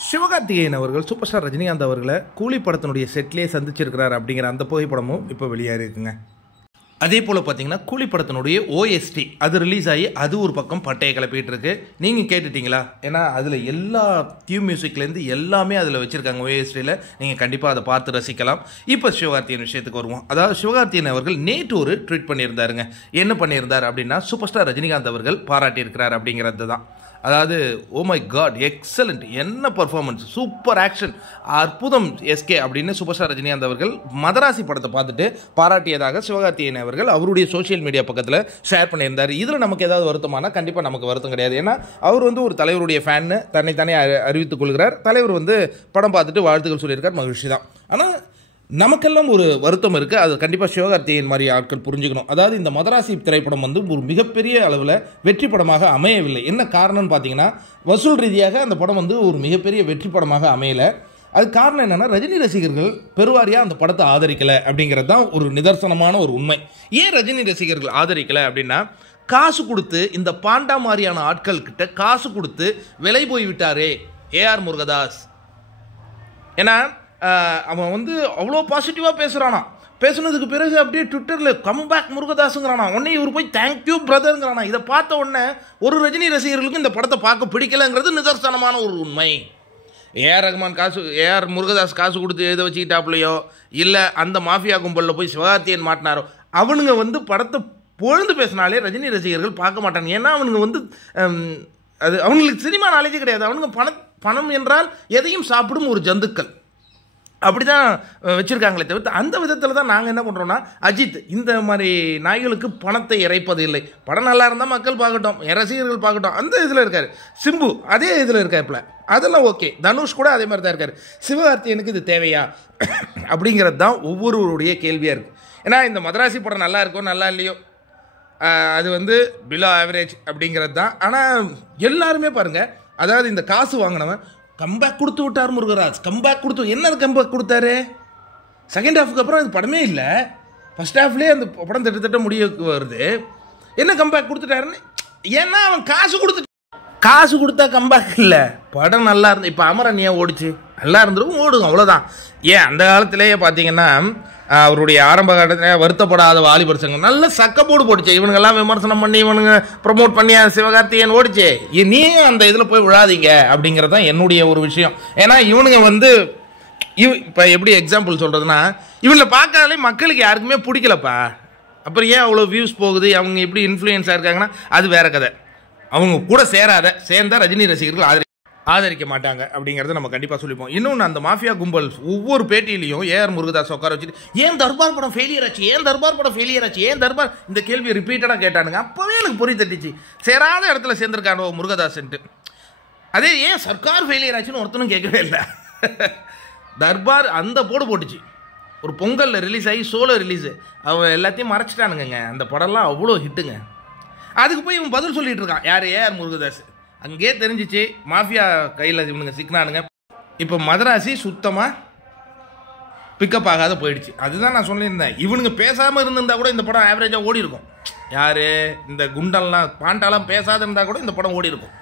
சிவகார்த்திகேயன் அவர்கள் super star Rajinikanth அவர்களை கூலி படத்தினுடைய செட்லேயே சந்திச்சிருக்கிறார் அப்படிங்கிற அந்த புகைப்படமும் இப்போ வெளியாகி இருக்குங்க. அதே போல் பார்த்தீங்கன்னா கூலி படத்தினுடைய ஓஎஸ்டி அது ரிலீஸ் ஆகி அது ஒரு பக்கம் பட்டையை கிளப்பிட்டு இருக்கு. நீங்கள் கேட்டுட்டீங்களா? ஏன்னா அதில் எல்லா டியூன் மியூசிக்லேருந்து எல்லாமே அதில் வச்சுருக்காங்க ஓஎஸ்டியில். நீங்கள் கண்டிப்பாக அதை பார்த்து ரசிக்கலாம். இப்போ சிவகார்த்திகேயன் விஷயத்துக்கு வருவோம். அதாவது சிவகார்த்திகேயன் அவர்கள் நேற்று ஒரு ட்வீட் பண்ணியிருந்தாருங்க. என்ன பண்ணியிருந்தார் அப்படின்னா, சூப்பர் ஸ்டார் ரஜினிகாந்த் அவர்கள் பாராட்டியிருக்கிறார் அப்படிங்கிறது தான். அதாவது ஓ மை காட் எக்ஸலண்ட், என்ன பர்ஃபார்மன்ஸ், சூப்பர் ஆக்ஷன், அற்புதம் எஸ்கே அப்படின்னு சூப்பர் ஸ்டார் ரஜினிகாந்த் அவர்கள் மதராசி படத்தை பார்த்துட்டு பாராட்டியதாக சிவகார்த்திகேயன் அவர்கள் அவருடைய சோஷியல் மீடியா பக்கத்தில் ஷேர் பண்ணியிருந்தார். இதில் நமக்கு ஏதாவது வருத்தமானா கண்டிப்பாக நமக்கு வருத்தம் கிடையாது. ஏன்னா அவர் ஒரு தலைவருடைய ஃபேன்னு தன்னைத்தானே அறிவித்துக் கொள்கிறார். தலைவர் படம் பார்த்துட்டு வாழ்த்துக்கள் சொல்லியிருக்கார், மகிழ்ச்சி தான். ஆனால் நமக்கெல்லாம் ஒரு வருத்தம் இருக்குது. அது கண்டிப்பாக சிவகார்த்திகேயன் மாதிரி ஆட்கள் புரிஞ்சுக்கணும். அதாவது இந்த மதராசி திரைப்படம் ஒரு மிகப்பெரிய அளவில் வெற்றி படமாக அமையவில்லை. என்ன காரணம்னு பார்த்தீங்கன்னா, வசூல் ரீதியாக அந்த படம் ஒரு மிகப்பெரிய வெற்றி படமாக அமையலை. அது காரணம் என்னென்னா, ரஜினி ரசிகர்கள் பெருவாரியாக அந்த படத்தை ஆதரிக்கலை அப்படிங்கிறது தான் ஒரு நிதர்சனமான ஒரு உண்மை. ஏன் ரஜினி ரசிகர்கள் ஆதரிக்கலை அப்படின்னா, காசு கொடுத்து இந்த பாண்டா மாதிரியான ஆட்கள் கிட்ட காசு கொடுத்து விலை போய் விட்டாரே ஏஆர் முருகதாஸ். ஏன்னா அவன் அவ்வளோ பாசிட்டிவாக பேசுகிறானா, பேசுனதுக்கு பிறகு அப்படியே ட்விட்டரில் கம்பேக் முருகதாஸுங்கிறானா, உடனே இவர் போய் தேங்க்யூ பிரதருங்கிறானா. இதை பார்த்த உடனே ஒரு ரஜினி ரசிகர்களுக்கு இந்த படத்தை பார்க்க பிடிக்கலைங்கிறது நிதர்சனமான ஒரு உண்மை. ஏஆர் ரஹ்மான் ஏஆர் முருகதாஸ் காசு கொடுத்து எழுத வச்சுக்கிட்டாப்புலையோ இல்லை அந்த மாஃபியா கும்பலில் போய் சிவகார்த்திகேயன் மாட்டினாரோ, அவனுங்க படத்தை பொழுது பேசினாலே ரஜினி ரசிகர்கள் பார்க்க மாட்டாங்க. ஏன்னா அவனுங்க அது அவங்களுக்கு சினிமா நாலேஜே கிடையாது. அவனுங்க பணம் என்றால் எதையும் சாப்பிடும் ஒரு ஜந்துக்கள் அப்படி தான் வச்சுருக்காங்களே தவிர்த்து, அந்த விதத்தில் தான் நாங்கள் என்ன பண்ணுறோன்னா, அஜித் இந்த மாதிரி நாய்களுக்கு பணத்தை இறைப்பது இல்லை. படம் நல்லா இருந்தால் மக்கள் பார்க்கட்டும், ரசிகர்கள் பார்க்கட்டும், அந்த இதில் இருக்கார். சிம்பு அதே இதில் இருக்காப்புல, அதெல்லாம் ஓகே. தனுஷ் கூட அதே மாதிரி தான் இருக்கார். சிவகார்த்திகேயனுக்கு இது தேவையா அப்படிங்கிறது தான் ஒவ்வொருவருடைய கேள்வியாக இருக்குது. ஏன்னா இந்த மதராசி படம் நல்லா இருக்கோ நல்லா இல்லையோ, அது பிலோ ஆவரேஜ் அப்படிங்கிறது தான். ஆனால் எல்லாருமே பாருங்கள், அதாவது இந்த காசு வாங்கினவன் கம்பேக் கொடுத்து விட்டார் முருகராஜ். கம்பேக் கொடுத்து என்ன கம்பேக் கொடுத்தாரு? செகண்ட் ஹாஃபுக்கு அப்புறம் இது படமே இல்லை. ஃபர்ஸ்ட் ஹாஃப்லேயே அந்த படம் திட்டத்தட்ட முடிவுக்கு வருது. என்ன கம்பேக் கொடுத்துட்டாருன்னு? ஏன்னா அவன் காசு கொடுத்தா கம்பேக் இல்லை. படம் நல்லா இருந்து இப்போ அமரன் ஏன் ஓடிச்சு? நல்லா இருந்துருக்கும், ஓடுங்க, அவ்வளோதான். ஏன் அந்த காலத்திலேயே பார்த்தீங்கன்னா அவருடைய ஆரம்ப காலத்தில் வருத்தப்படாத வாலிபர் சங்கம் நல்ல சக்கப்போடு போட்டுச்சு. இவனுங்கெல்லாம் விமர்சனம் பண்ணி இவனுங்க ப்ரமோட் பண்ணி சிவகார்த்திகேயன் ஓடிச்சு. நீயும் அந்த இதில் போய் விழாதீங்க அப்படிங்கிறது தான் என்னுடைய ஒரு விஷயம். ஏன்னா இவனுங்க இப்போ எப்படி எக்ஸாம்பிள் சொல்கிறதுனா, இவங்களை பார்க்கறதாலே மக்களுக்கு யாருக்குமே பிடிக்கலப்பா. அப்புறம் ஏன் அவ்வளோ வியூஸ் போகுது? அவங்க எப்படி இன்ஃப்ளூயன்ஸாக இருக்காங்கன்னா அது வேற கதை. அவங்க கூட சேர்ந்தால் ரஜினி ரசிகர்கள் ஆதரிக்க மாட்டாங்க அப்படிங்கிறத நம்ம கண்டிப்பாக சொல்லிப்போம். இன்னொன்று, அந்த மாஃபியா கும்பல் ஒவ்வொரு பேட்டியிலையும் ஏஆர் முருகதாஸ் உட்கார வச்சுட்டு ஏன் தர்பார் படம் ஃபெயிலியர் ஆச்சு, ஏன் தர்பார் படம் ஃபெயிலியர் ஆச்சு, ஏன் தர்பார், இந்த கேள்வியை ரிப்பீட்டடாக கேட்டானுங்க. அப்போவே எனக்கு பொறி தட்டிச்சு, சேராத இடத்துல சேர்ந்துருக்கானோ முருகதாஸ்ன்ட்டு. அதே ஏன் சர்க்கார் ஃபெயிலியர் ஆச்சுன்னு ஒருத்தனும் கேட்கவே இல்லை. தர்பார் அந்த போட்டுச்சு. ஒரு பொங்கலில் ரிலீஸ் ஆகி சோலோ ரிலீஸு அவன் எல்லாத்தையும் மறைச்சிட்டானுங்க. அந்த படம்லாம் அவ்வளோ ஹிட்டுங்க. அதுக்கு போய் இவன் பதில் சொல்லிட்டு இருக்கான். யார்? ஏஆர் முருகதாஸ். அங்கேயே தெரிஞ்சிச்சு மாஃபியா கையில் இவனுங்க சிக்கினானுங்க. இப்போ மதராசி சுத்தமாக பிக்கப் ஆகாத போயிடுச்சு. அதுதான் நான் சொல்லியிருந்தேன். இவனுங்க பேசாமல் இருந்திருந்தா கூட இந்த படம் ஆவரேஜாக ஓடி இருக்கும். யார்? இந்த குண்டெல்லாம் பாண்டாலாம் பேசாத இருந்தால் கூட இந்த படம் ஓடி இருக்கும்.